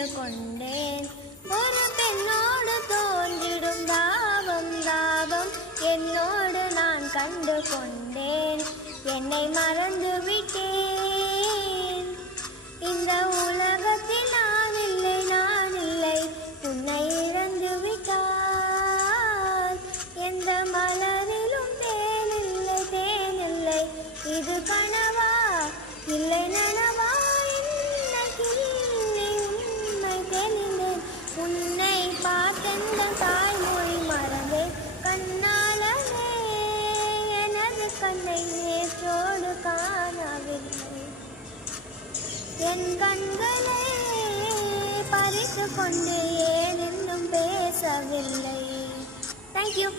கண்டு கொண்டேன். ஒரு பெண்ணோடு தோன்றிடும் தாபம் தாபம் என்னோடு நான் கண்டு கொண்டேன். என்னை மறந்து விட்டேன். இந்த உலகத்தில் நான் இல்லை நான் இல்லை, உன்னை இழந்து விட்டால். எந்த மலரிலும் தேனில்லை தேனில்லை, இது கனவா இல்லை நனவா? உண்மை தெரிந்தேன், உன்னை பார்த்தெந்த தாய்மொழி மறந்தேன். கண்ணாலே எனது கண்ணை நேற்றோடு காணவில்லை. என் கண்களை பறித்து கொண்டு ஏன் இன்னும் பேசவில்லை? தேங்க்யூ.